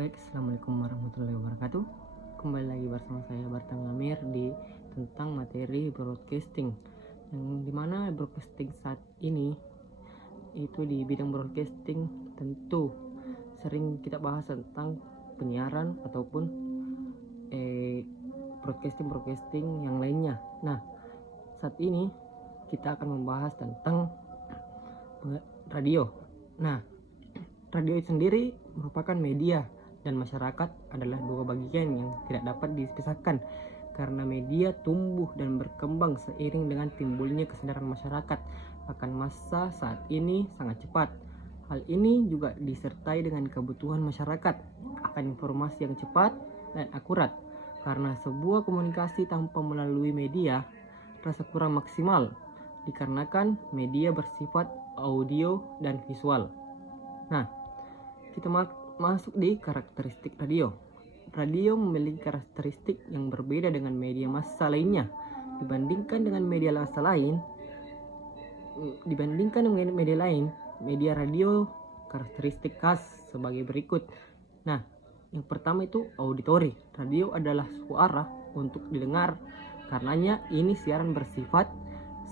Baik, Assalamualaikum warahmatullahi wabarakatuh. Kembali lagi bersama saya Bartang Amir di tentang materi broadcasting, yang dimana broadcasting saat ini itu di bidang broadcasting tentu sering kita bahas tentang penyiaran ataupun broadcasting yang lainnya. Nah, saat ini kita akan membahas tentang radio. Nah, radio itu sendiri merupakan media dan masyarakat adalah dua bagian yang tidak dapat dipisahkan, karena media tumbuh dan berkembang seiring dengan timbulnya kesadaran masyarakat akan masa saat ini sangat cepat. Hal ini juga disertai dengan kebutuhan masyarakat akan informasi yang cepat dan akurat, karena sebuah komunikasi tanpa melalui media rasa kurang maksimal dikarenakan media bersifat audio dan visual. Nah, kita masuk di karakteristik radio. Radio memiliki karakteristik yang berbeda dengan media massa lainnya. Dibandingkan dengan media lain, media radio karakteristik khas sebagai berikut. Nah, yang pertama itu auditori. Radio adalah suara untuk didengar. Karenanya ini siaran bersifat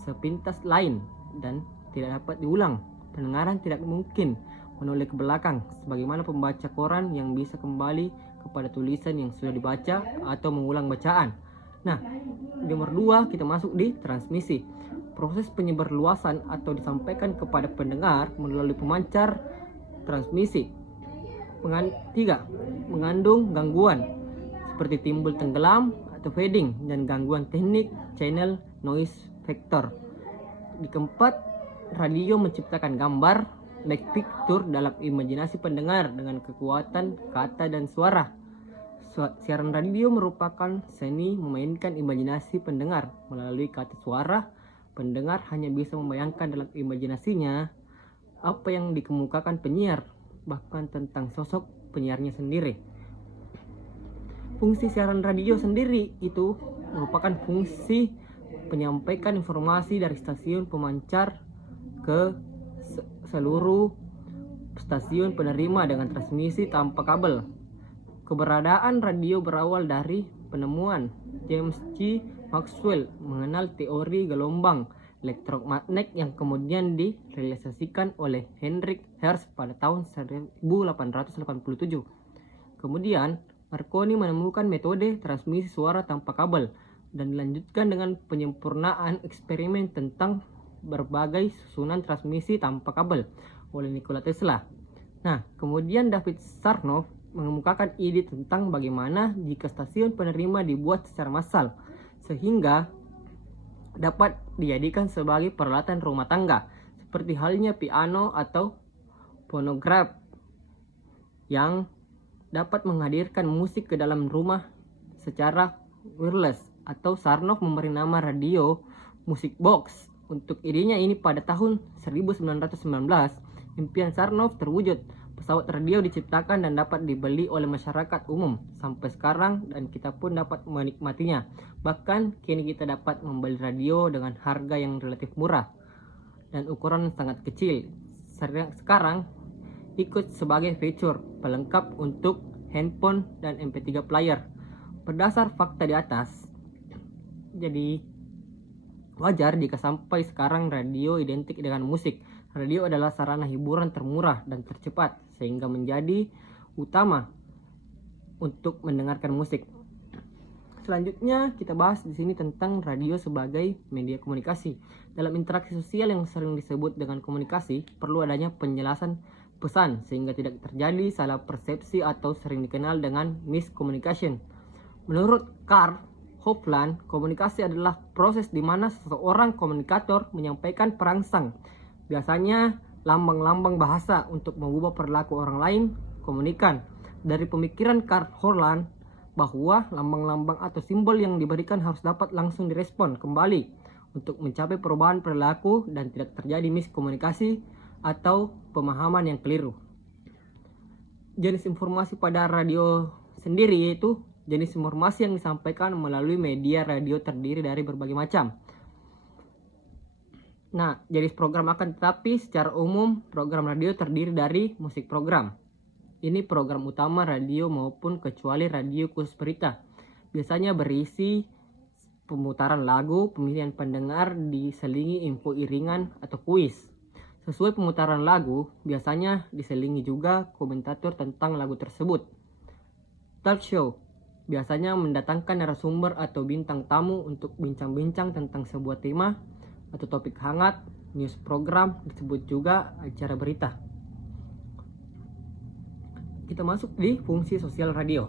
sepintas lain dan tidak dapat diulang. Pendengaran tidak mungkin menoleh ke belakang sebagaimana pembaca koran yang bisa kembali kepada tulisan yang sudah dibaca atau mengulang bacaan. Nah, nomor 2 kita masuk di transmisi. Proses penyebarluasan atau disampaikan kepada pendengar melalui pemancar transmisi. 3. Mengandung gangguan seperti timbul tenggelam atau fading dan gangguan teknik channel noise factor. Di keempat, radio menciptakan gambar like picture dalam imajinasi pendengar dengan kekuatan kata dan suara. Siaran radio merupakan seni memainkan imajinasi pendengar melalui kata suara. Pendengar hanya bisa membayangkan dalam imajinasinya apa yang dikemukakan penyiar, bahkan tentang sosok penyiarnya sendiri. Fungsi siaran radio sendiri itu merupakan fungsi menyampaikan informasi dari stasiun pemancar ke seluruh stasiun penerima dengan transmisi tanpa kabel. Keberadaan radio berawal dari penemuan James G. Maxwell mengenal teori gelombang elektromagnet yang kemudian direalisasikan oleh Heinrich Hertz pada tahun 1887. Kemudian Marconi menemukan metode transmisi suara tanpa kabel dan dilanjutkan dengan penyempurnaan eksperimen tentang berbagai susunan transmisi tanpa kabel oleh Nikola Tesla. Nah, kemudian David Sarnoff mengemukakan ide tentang bagaimana jika stasiun penerima dibuat secara massal sehingga dapat dijadikan sebagai peralatan rumah tangga seperti halnya piano atau fonograf yang dapat menghadirkan musik ke dalam rumah secara wireless, atau Sarnoff memberi nama radio music box. Untuk idenya ini pada tahun 1919, impian Sarnoff terwujud. Pesawat radio diciptakan dan dapat dibeli oleh masyarakat umum sampai sekarang, dan kita pun dapat menikmatinya. Bahkan kini kita dapat membeli radio dengan harga yang relatif murah dan ukuran sangat kecil. Sekarang ikut sebagai fitur pelengkap untuk handphone dan MP3 player. Berdasar fakta di atas, jadi wajar jika sampai sekarang radio identik dengan musik. Radio adalah sarana hiburan termurah dan tercepat sehingga menjadi utama untuk mendengarkan musik. Selanjutnya kita bahas di sini tentang radio sebagai media komunikasi. Dalam interaksi sosial yang sering disebut dengan komunikasi, perlu adanya penjelasan pesan sehingga tidak terjadi salah persepsi atau sering dikenal dengan miscommunication. Menurut Karl Hofland, komunikasi adalah proses di mana seseorang komunikator menyampaikan perangsang, biasanya lambang-lambang bahasa, untuk mengubah perilaku orang lain komunikan. Dari pemikiran Karl Hofland bahwa lambang-lambang atau simbol yang diberikan harus dapat langsung direspon kembali untuk mencapai perubahan perilaku dan tidak terjadi miskomunikasi atau pemahaman yang keliru. Jenis informasi pada radio sendiri yaitu jenis informasi yang disampaikan melalui media radio terdiri dari berbagai macam. Nah, jenis program akan tetapi secara umum program radio terdiri dari musik program. Ini program utama radio maupun kecuali radio khusus berita. Biasanya berisi pemutaran lagu, pemilihan pendengar, diselingi info iringan atau kuis. Sesuai pemutaran lagu, biasanya diselingi juga komentator tentang lagu tersebut. Talk show biasanya mendatangkan narasumber atau bintang tamu untuk bincang-bincang tentang sebuah tema atau topik hangat. News program disebut juga acara berita. Kita masuk di fungsi sosial radio.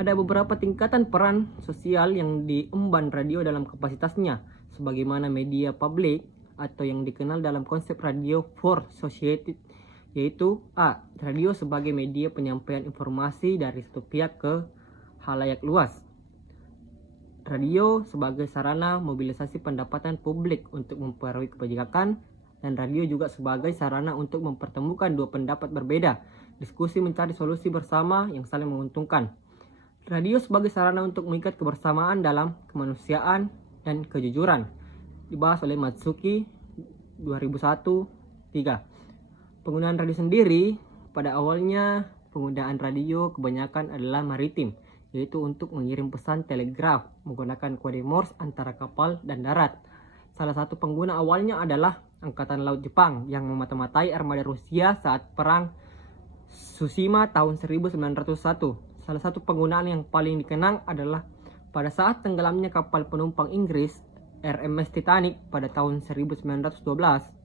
Ada beberapa tingkatan peran sosial yang diemban radio dalam kapasitasnya sebagaimana media publik atau yang dikenal dalam konsep radio for society, yaitu A. Radio sebagai media penyampaian informasi dari satu pihak ke halayak luas. Radio sebagai sarana mobilisasi pendapatan publik untuk mempengaruhi kebijakan, dan radio juga sebagai sarana untuk mempertemukan dua pendapat berbeda, diskusi mencari solusi bersama yang saling menguntungkan. Radio sebagai sarana untuk mengikat kebersamaan dalam kemanusiaan dan kejujuran. Dibahas oleh Matsuki 2001-3. Penggunaan radio sendiri, pada awalnya penggunaan radio kebanyakan adalah maritim, yaitu untuk mengirim pesan telegraf menggunakan kode Morse antara kapal dan darat. Salah satu pengguna awalnya adalah Angkatan Laut Jepang yang memata-matai armada Rusia saat Perang Tsushima tahun 1901. Salah satu penggunaan yang paling dikenang adalah pada saat tenggelamnya kapal penumpang Inggris RMS Titanic pada tahun 1912,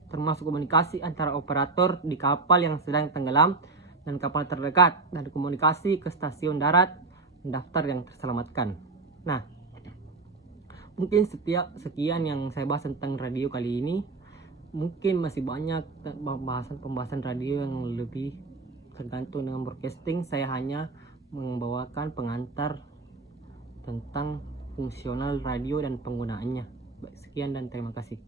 termasuk komunikasi antara operator di kapal yang sedang tenggelam dan kapal terdekat, dan komunikasi ke stasiun darat mendaftar yang terselamatkan. Nah, mungkin sekian yang saya bahas tentang radio kali ini. Mungkin masih banyak pembahasan radio yang lebih tergantung dengan broadcasting. Saya hanya membawakan pengantar tentang fungsional radio dan penggunaannya. Sekian dan terima kasih.